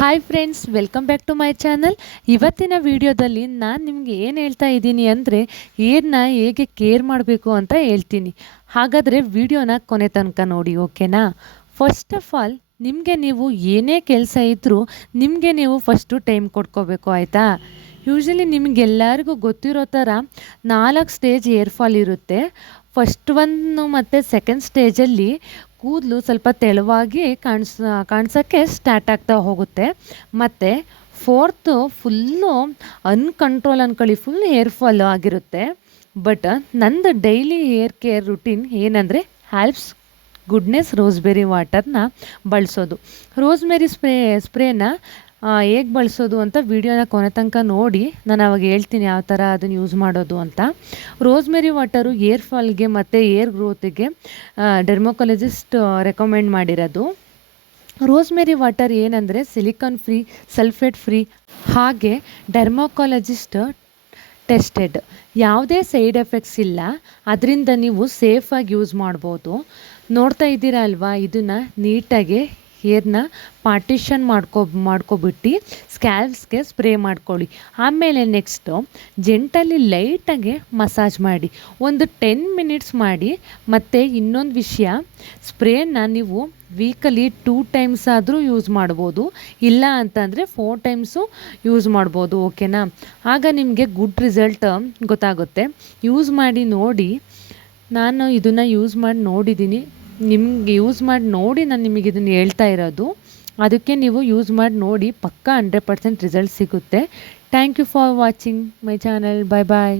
Hi friends, welcome back to my channel. ಇವತ್ತಿನ ವಿಡಿಯೋದಲ್ಲಿ ನಾನು ನಿಮಗೆ ಏನು ಹೇಳ್ತಾ ಇದ್ದೀನಿ ಅಂದರೆ ಹೇರನ್ನ ಹೇಗೆ ಕೇರ್ ಮಾಡಬೇಕು ಅಂತ ಹೇಳ್ತೀನಿ. ಹಾಗಾದರೆ ವಿಡಿಯೋನ ಕೊನೆ ತನಕ ನೋಡಿ, ಓಕೆನಾ? ಫಸ್ಟ್ ಆಫ್ ಆಲ್ ನಿಮಗೆ ನೀವು ಏನೇ ಕೆಲಸ ಇದ್ದರೂ ನಿಮಗೆ ನೀವು ಫಸ್ಟು ಟೈಮ್ ಕೊಡ್ಕೋಬೇಕು, ಆಯಿತಾ? ಯೂಶ್ವಲಿ ನಿಮಗೆಲ್ಲರಿಗೂ ಗೊತ್ತಿರೋ ಥರ 4 ಸ್ಟೇಜ್ ಹೇರ್ ಫಾಲ್ ಇರುತ್ತೆ. ಫಸ್ಟ್ ಒಂದು ಮತ್ತು ಸೆಕೆಂಡ್ ಸ್ಟೇಜಲ್ಲಿ ಕೂದಲು ಸ್ವಲ್ಪ ತೆಳುವಾಗಿ ಕಾಣಿಸೋಕ್ಕೆ ಸ್ಟಾರ್ಟ್ ಆಗ್ತಾ ಹೋಗುತ್ತೆ. ಮತ್ತು ಫೋರ್ತು ಫುಲ್ಲು ಅನ್‌ಕಂಟ್ರೋಲ್ ಅಂದ್ಕೊಳ್ಳಿ, ಫುಲ್ ಹೇರ್ ಫಾಲ್ ಆಗಿರುತ್ತೆ. ಬಟ್ ನಂದು ಡೈಲಿ ಹೇರ್ ಕೇರ್ ರುಟೀನ್ ಏನಂದರೆ ಆಲ್ಪ್ಸ್ ಗುಡ್ನೆಸ್ ರೋಸ್ಬೆರಿ ವಾಟರ್ನ ಬಳಸೋದು. ರೋಸ್ಮೆರಿ ಸ್ಪ್ರೇನ ಹೇಗೆ ಬಳಸೋದು ಅಂತ ವಿಡಿಯೋನ ಕೊನೆ ತನಕ ನೋಡಿ, ನಾನು ಅವಾಗ ಹೇಳ್ತೀನಿ ಯಾವ ಥರ ಅದನ್ನು ಯೂಸ್ ಮಾಡೋದು ಅಂತ. ರೋಸ್ಮೆರಿ ವಾಟರು ಹೇರ್ ಫಾಲ್ಗೆ ಮತ್ತು ಹೇರ್ ಗ್ರೋತಿಗೆ ಡೆರ್ಮೋಕಾಲಜಿಸ್ಟ್ ರೆಕಮೆಂಡ್ ಮಾಡಿರೋದು. ರೋಸ್ಮೆರಿ ವಾಟರ್ ಏನಂದರೆ ಸಿಲಿಕಾನ್ ಫ್ರೀ, ಸಲ್ಫೇಟ್ ಫ್ರೀ, ಹಾಗೆ ಡೆರ್ಮೋಕಾಲಜಿಸ್ಟ್ ಟೆಸ್ಟೆಡ್. ಯಾವುದೇ ಸೈಡ್ ಎಫೆಕ್ಟ್ಸ್ ಇಲ್ಲ. ಅದರಿಂದ ನೀವು ಸೇಫಾಗಿ ಯೂಸ್ ಮಾಡ್ಬೋದು. ನೋಡ್ತಾ ಇದ್ದೀರಾ ಅಲ್ವಾ? ಇದನ್ನು ನೀಟಾಗಿ ಹೇರ್ನ ಪಾರ್ಟಿಷನ್ ಮಾಡ್ಕೊಬಿಟ್ಟು ಸ್ಕ್ಯಾಲ್ಪ್ಸ್ಗೆ ಸ್ಪ್ರೇ ಮಾಡ್ಕೊಳ್ಳಿ. ಆಮೇಲೆ ನೆಕ್ಸ್ಟು ಜೆಂಟಲಿ ಲೈಟಾಗಿ ಮಸಾಜ್ ಮಾಡಿ, ಒಂದು 10 ಮಿನಿಟ್ಸ್ ಮಾಡಿ. ಮತ್ತು ಇನ್ನೊಂದು ವಿಷಯ, ಸ್ಪ್ರೇನ ನೀವು ವೀಕಲ್ಲಿ 2 ಟೈಮ್ಸ್ ಆದರೂ ಯೂಸ್ ಮಾಡ್ಬೋದು, ಇಲ್ಲ ಅಂತಂದರೆ 4 ಟೈಮ್ಸು ಯೂಸ್ ಮಾಡ್ಬೋದು, ಓಕೆನಾ? ಆಗ ನಿಮಗೆ ಗುಡ್ ರಿಸಲ್ಟ್ ಗೊತ್ತಾಗುತ್ತೆ. ಯೂಸ್ ಮಾಡಿ ನೋಡಿ. ನಾನು ಇದನ್ನು ಯೂಸ್ ಮಾಡಿ ನೋಡಿದ್ದೀನಿ. ನಿಮ್ಗೆ ಯೂಸ್ ಮಾಡಿ ನೋಡಿ ನಾನು ನಿಮಗೆ ಇದನ್ನು ಹೇಳ್ತಾ ಇರೋದು. ಅದಕ್ಕೆ ನೀವು ಯೂಸ್ ಮಾಡಿ ನೋಡಿ, ಪಕ್ಕಾ 100% ರಿಸಲ್ಟ್ ಸಿಗುತ್ತೆ. Thank you for watching my channel. Bye bye.